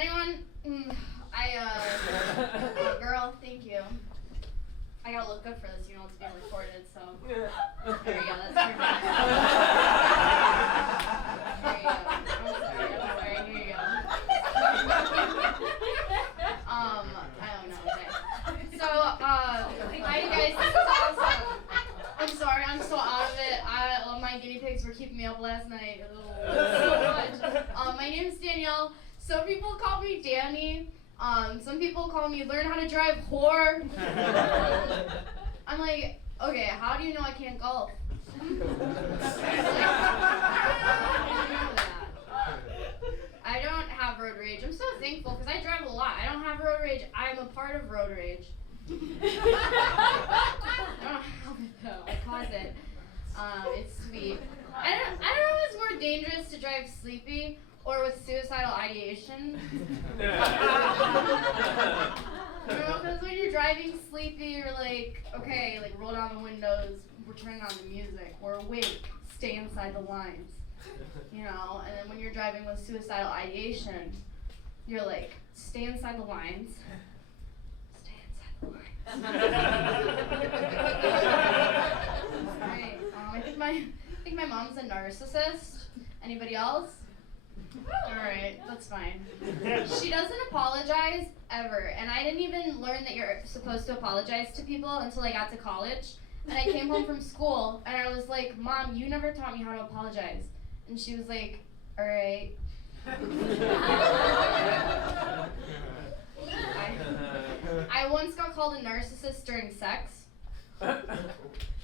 anyone? Girl, thank you. I gotta look good for this, it's being recorded, so. There you go, that's perfect. There you go. I'm sorry, here you go. I don't know, okay. So, hi you guys, this is awesome. I'm sorry, I'm so out of it. My guinea pigs were keeping me up last night. So much. My name is Danielle. Some people call me Danny. Some people call me learn how to drive whore. I'm like, okay, how do you know I can't golf? I don't have road rage. I'm so thankful because I drive a lot. I don't have road rage. I'm a part of road rage. I don't have it though. I cause it. It's sweet. I don't know if it's more dangerous to drive sleepy or with suicidal ideation. Because when you're driving sleepy, you're like, okay, like roll down the windows, we're turning on the music. We're awake, stay inside the lines. And then when you're driving with suicidal ideation, you're like, stay inside the lines. Stay inside the lines. Right. I think my mom's a narcissist. Anybody else? Alright, that's fine. She doesn't apologize ever, and I didn't even learn that you're supposed to apologize to people until I got to college. And I came home from school, and I was like, Mom, you never taught me how to apologize. And she was like, alright. I once got called a narcissist during sex.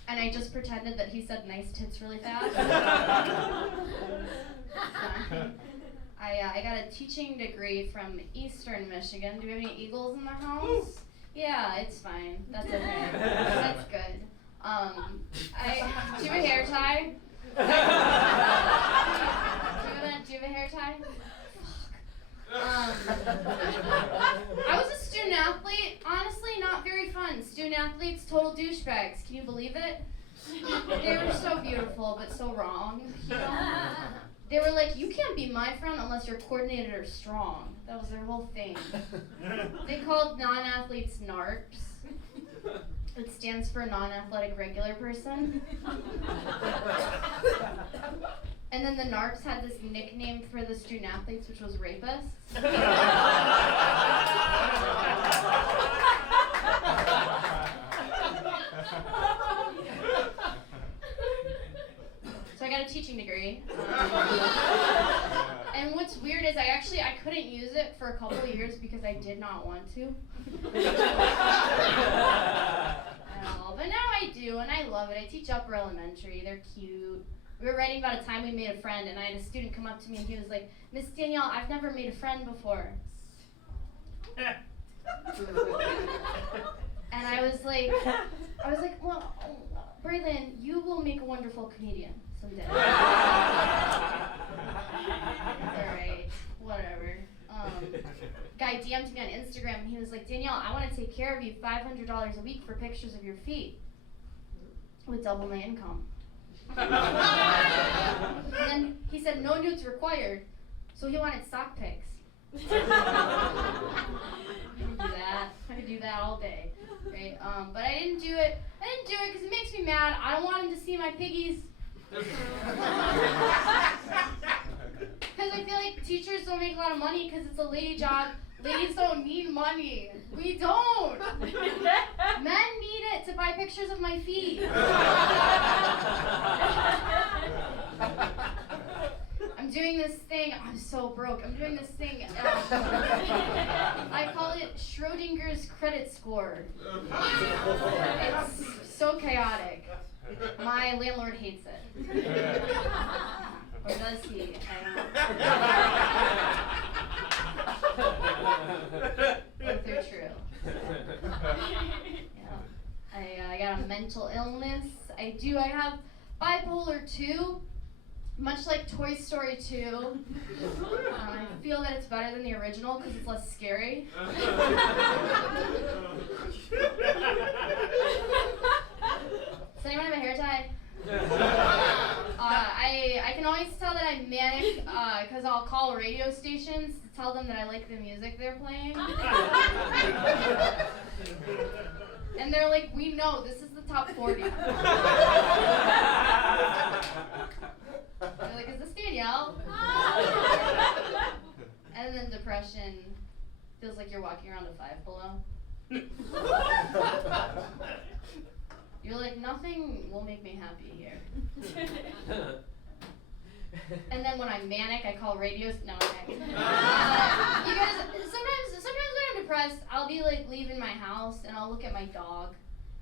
And I just pretended that he said nice tits really fast. I got a teaching degree from Eastern Michigan. Do we have any Eagles in the house? Yeah, it's fine. That's okay. That's good. Do you have a hair tie? Do you have a hair tie? I was a student athlete. Honestly, not very fun. Student athletes, total douchebags. Can you believe it? They were so beautiful, but so wrong. They were like, you can't be my friend unless you're coordinated or strong. That was their whole thing. They called non-athletes NARPs. It stands for non-athletic regular person. And then the NARPs had this nickname for the student athletes, which was rapists. So I got a teaching degree. And what's weird is I couldn't use it for a couple of years because I did not want to. But now I do, and I love it. I teach upper elementary. They're cute. We were writing about a time we made a friend, and I had a student come up to me, and he was like, Miss Danielle, I've never made a friend before. And I was like, well, Braylon, you will make a wonderful comedian someday. Alright, whatever. Guy DM'd me on Instagram, and he was like, Danielle, I want to take care of you $500 a week for pictures of your feet. Would double my income. And then he said no nudes required, so he wanted sock pics. I could do that all day, right? But I didn't do it because it makes me mad. I don't want him to see my piggies. Because I feel like teachers don't make a lot of money because it's a lady job. Ladies don't need money. We don't. Men need it to buy pictures of my feet. I'm doing this thing. I'm so broke. I'm doing this thing. I call it Schrodinger's credit score. It's so chaotic. My landlord hates it. Or does he? I don't know. Both are true. Yeah. I got a mental illness. I have bipolar 2, much like Toy Story 2. I feel that it's better than the original because it's less scary. Does anyone have a hair tie? I can always tell that I'm manic because I'll call radio stations to tell them that I like the music they're playing. And they're like, we know, this is the top 40. They're like, is this Danielle? And then depression feels like you're walking around a 5 Below. You're like, nothing will make me happy here. And then when I'm manic, I call radios. No, okay. You guys, sometimes when I'm depressed, I'll be like leaving my house and I'll look at my dog,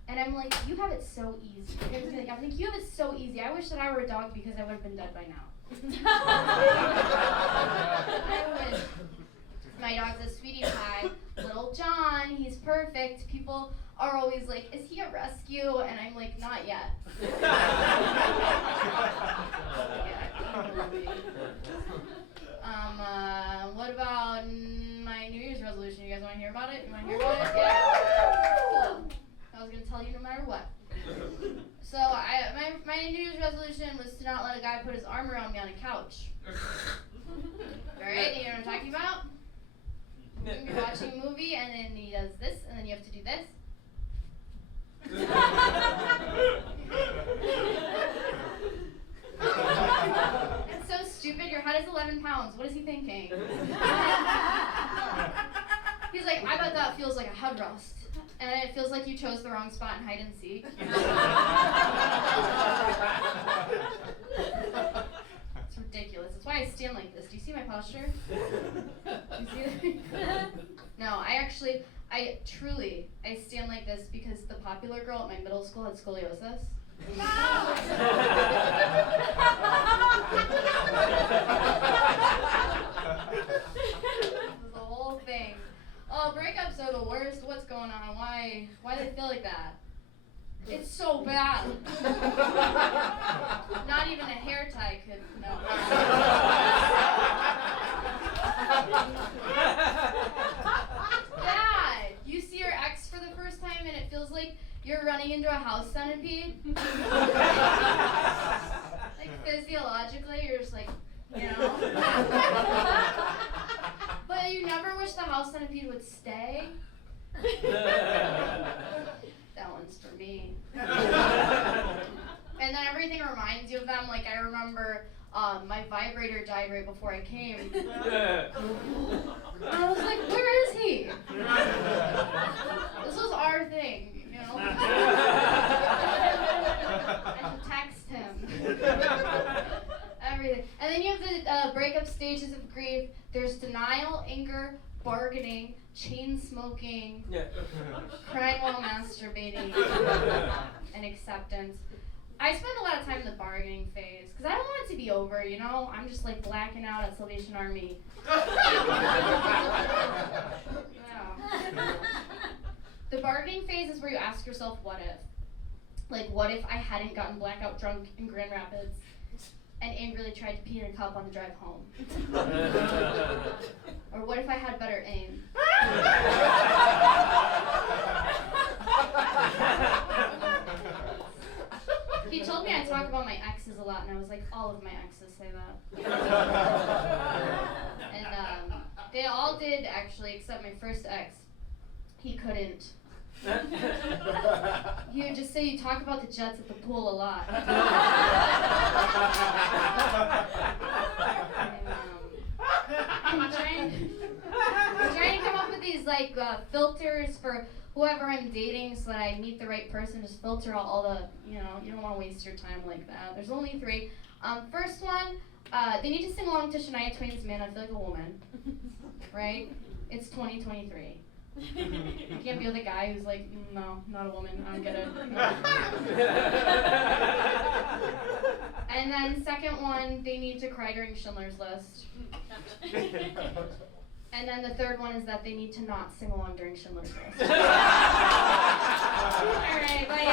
and I'm like, you have it so easy. I'm like, you have it so easy. I wish that I were a dog because I would have been dead by now. I wish. My dog's a sweetie pie, little John. He's perfect. People are always like, is he a rescue? And I'm like, not yet. What about my New Year's resolution? You guys want to hear about it? You want to hear about it? Yeah. Cool. I was gonna tell you no matter what. So my New Year's resolution was to not let a guy put his arm around me on a couch. Alright, you know what I'm talking about? You're watching a movie and then he does this and then you have to do this. It's so stupid. Your head is 11 pounds. What is he thinking? He's like, I bet that feels like a headrest. And it feels like you chose the wrong spot in hide and seek. It's ridiculous. That's why I stand like this. Do you see my posture? Do you see that? No, I truly stand like this because the popular girl at my middle school had scoliosis. It was the whole thing. Oh, breakups are the worst. What's going on? Why do they feel like that? It's so bad. Not even a hair tie could, no. Bad. You see your ex for the first time and it feels like you're running into a house centipede. Like physiologically, you're just like, you know. But you never wish the house centipede would stay. That one's for me. And then everything reminds you of them. Like I remember my vibrator died right before I came. And I was like, where is he? This was our thing, you know? And text him. Everything. And then you have the breakup stages of grief. There's denial, anger, bargaining, chain smoking, crying while masturbating, and acceptance. I spend a lot of time in the bargaining phase because I don't want it to be over, you know? I'm just like blacking out at Salvation Army. Yeah. The bargaining phase is where you ask yourself, what if? Like, what if I hadn't gotten blackout drunk in Grand Rapids and angrily tried to pee in a cup on the drive home? Or what if I had better aim? He told me I talk about my exes a lot, and I was like, all of my exes say that. And they all did, actually, except my first ex. He couldn't. He would just say you talk about the Jets at the pool a lot. I'm trying to come up with these like filters for whoever I'm dating so that I meet the right person. Just filter out all the, you don't want to waste your time like that. There's only 3. First one, they need to sing along to Shania Twain's Man I Feel Like a Woman. Right? It's 2023. You can't be with a guy who's like, no, not a woman, I don't get it. And then second one, they need to cry during Schindler's List. And then the third one is that they need to not sing along during Schindler's List. Alright, bye.